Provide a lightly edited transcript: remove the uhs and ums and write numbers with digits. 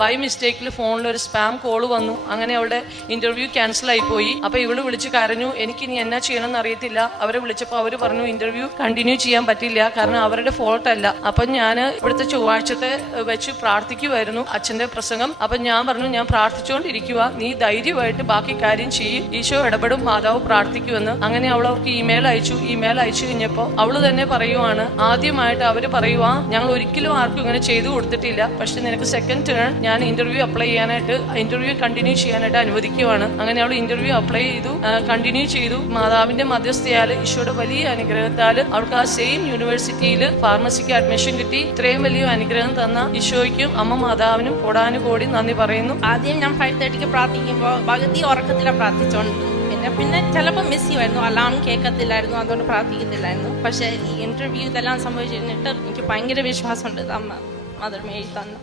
By മിസ്റ്റേക്കിൽ ഫോണിൽ ഒരു spam call വന്നു. അങ്ങനെ അവളുടെ ഇന്റർവ്യൂ ക്യാൻസൽ ആയി പോയി. അപ്പൊ ഇവള് വിളിച്ച് കരഞ്ഞു, എനിക്ക് ഇനി എന്നാ ചെയ്യണമെന്ന് അറിയത്തില്ല. അവരെ വിളിച്ചപ്പോൾ അവര് പറഞ്ഞു ഇന്റർവ്യൂ കണ്ടിന്യൂ ചെയ്യാൻ പറ്റില്ല, കാരണം അവരുടെ ഫോൾട്ട് അല്ല. അപ്പൊ ഞാൻ ഇവിടുത്തെ ചൊവ്വാഴ്ചത്തെ വെച്ച് പ്രാർത്ഥിക്കുമായിരുന്നു അച്ഛന്റെ പ്രസംഗം. അപ്പൊ ഞാൻ പറഞ്ഞു, ഞാൻ പ്രാർത്ഥിച്ചുകൊണ്ടിരിക്കുക, നീ ധൈര്യമായിട്ട് ബാക്കി കാര്യം ചെയ്യും, ഈശോ ഇടപെടും, മാതാവ് പ്രാർത്ഥിക്കുമെന്ന്. അങ്ങനെ അവൾ അവർക്ക് ഇമെയിൽ അയച്ചു. ഇമെയിൽ അയച്ചു കഴിഞ്ഞപ്പോൾ അവള് തന്നെ പറയുവാണ്, ആദ്യമായിട്ട് അവര് പറയുവാ, ഞങ്ങൾ ഒരിക്കലും ആർക്കും ഇങ്ങനെ ചെയ്തു കൊടുത്തിട്ടില്ല, പക്ഷെ നിനക്ക് സെക്കൻഡ് ടേൺ ഞാൻ ഇന്റർവ്യൂ അപ്ലൈ ചെയ്യാനായിട്ട്, ഇന്റർവ്യൂ കണ്ടിന്യൂ ചെയ്യാനായിട്ട് അനുവദിക്കുവാണ്. അങ്ങനെ അവൾ ഇന്റർവ്യൂ അപ്ലൈ ചെയ്തു, കണ്ടിന്യൂ ചെയ്തു. മാതാവിന്റെ മധ്യസ്ഥയാല്, ഈശോയുടെ വലിയ അനുഗ്രഹത്താൽ അവൾക്ക് ആ സെയിം യൂണിവേഴ്സിറ്റിയിൽ ഫാർമസിക്ക് അഡ്മിഷൻ കിട്ടി. ഇത്രയും വലിയ അനുഗ്രഹം തന്ന ഈശോയ്ക്കും അമ്മ മാതാവിനും കോടാനുകോടി നന്ദി പറയുന്നു. ആദ്യം ഞാൻ 5:30 പ്രാർത്ഥിക്കുമ്പോൾ പകുതി ഉറക്കത്തിലാണ് പ്രാർത്ഥിച്ചോണ്ട്, പിന്നെ ചിലപ്പോൾ മിസ് ചെയ്യുമായിരുന്നു, അലാം കേൾക്കത്തില്ലായിരുന്നു, അതുകൊണ്ട് പ്രാർത്ഥിക്കത്തില്ലായിരുന്നു. പക്ഷേ ഈ ഇന്റർവ്യൂ ഇതെല്ലാം സംഭവിച്ചിരുന്നിട്ട് എനിക്ക് ഭയങ്കര വിശ്വാസമുണ്ട് അമ്മ മദർ മേരി തന്നു.